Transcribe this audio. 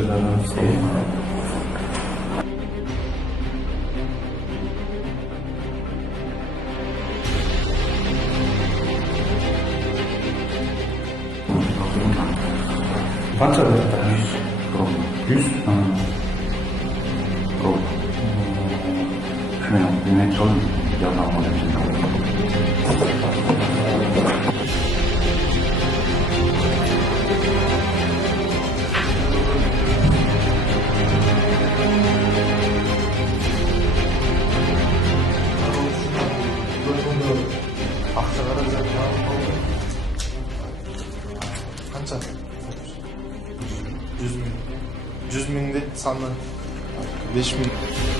Sociedade. Қанша да? 100. 100? Пробуй. Мен жолым яғынан қолым. Ақша қаражат қанша? 100 мың. 100 мың дейді саны 5 мың.